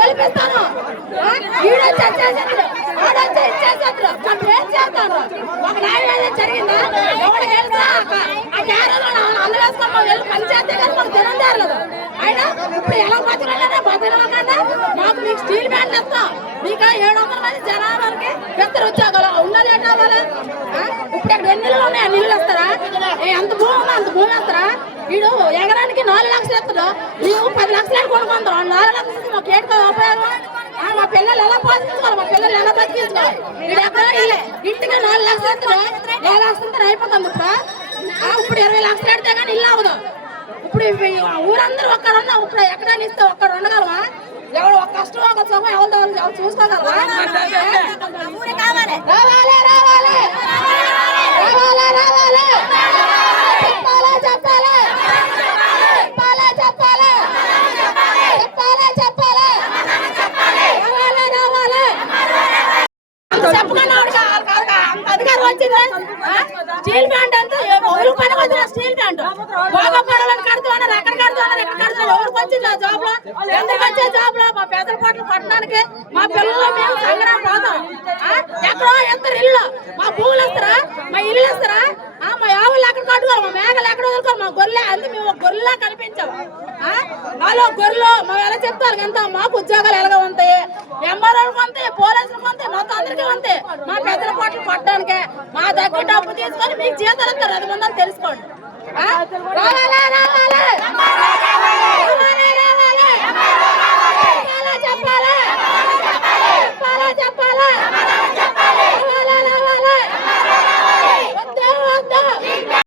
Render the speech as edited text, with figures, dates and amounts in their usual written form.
గెలిపిస్తాను ఒక న్యాయం జరిగిందా ఎవరు గెలిచా అందవేసుకో వెళ్ళి పంచాయతీ గారు మాకు తినందారు కదా అయినా ఇప్పుడు ఎలా బతకలేదా మాకు మీకు స్టీల్ బ్యాండ్ ఇస్తాం మీకు 700 మంది జనాభాకి ఇద్దరు ఉద్యోగాలు ఉన్నది ఏంటి అవ్వాలి ఇప్పుడు ఇక్కడ ఎన్ని నీళ్ళు ఉన్నాయి నీళ్ళు వస్తారా ఎంత భూమి ఉందో అంత భూమి వేస్తారా వీడు ఎగరానికి 4 లక్షలు ఇస్తాడు నీవు 10 లక్షలు కొనుక్కుంటాం 4 లక్షలకి మాకు ఏంటి ఉపయోగం మా పిల్లలు ఎలా పోషించుకోవాలి మా పిల్లలు ఎలా బతికించుకోవాలి వీడు ఎక్కడ ఇంటికి 4 లక్షలు ఇస్తాడు 4 లక్షలతో అయిపోతుంది ఇప్పుడు 20 లక్షలు పెడితే కానీ ఇల్లు అవ్వదు ఇప్పుడు ఊరందరూ ఒక్కడ ఉన్నా ఇప్పుడు ఎక్కడైనా ఇస్తే ఒక్కడ ఉండగలవా ఎవరు ఒక కష్టం ఒక సుఖం ఎవరు చూసుకోగలవా రావాలి రావాలి రావాలి రావాలి చెప్పాలి చెప్పాలి చెప్పాలి చెప్పాలి చెప్పాలి రావాలి రావాలి చెప్పకుండా అధికారం వచ్చింది స్టీల్ ప్లాంట్ అంతా ఊరికి పని వచ్చిన స్టీల్ ప్లాంట్ బాగా పడాలని కడుతున్నారు ఎక్కడ కడుతున్నారు ఎక్కడ కడుతున్నారు ఎవరికి వచ్చింది జాబ్ లో ఎందుకు వచ్చే జాబ్ లో మా పేదల పాటలు పట్టడానికి మా పిల్లలు మేము సంగ్రహం పోతాం ఎక్కడో ఎంత ఇల్లు మా భూములు ఇస్తారా మా ఇల్లు ఇస్తారా మా ఆవులు ఎక్కడ కట్టుకోవాలి మా మేకలు ఎక్కడ వదులుకోవాలి మా గొర్రె అంతే మేము గొర్రెలా కనిపించాము మాలో గొర్రెలు మేము ఎలా చెప్తారు ఎంత మాకు ఉద్యోగాలు ఎలాగ ఉంటాయి ఎంఆర్ఓలకు ఉంటాయి పోలీసులకు ఉంటాయి మొత్తం అందరికీ ఉంటాయి మా పెద్దల పాటలు పట్టడానికి మా దగ్గర డబ్బు తీసుకొని మీకు జీతాలు ఇస్తారు అది ముందని తెలుసుకోండి రావాలా రావాలా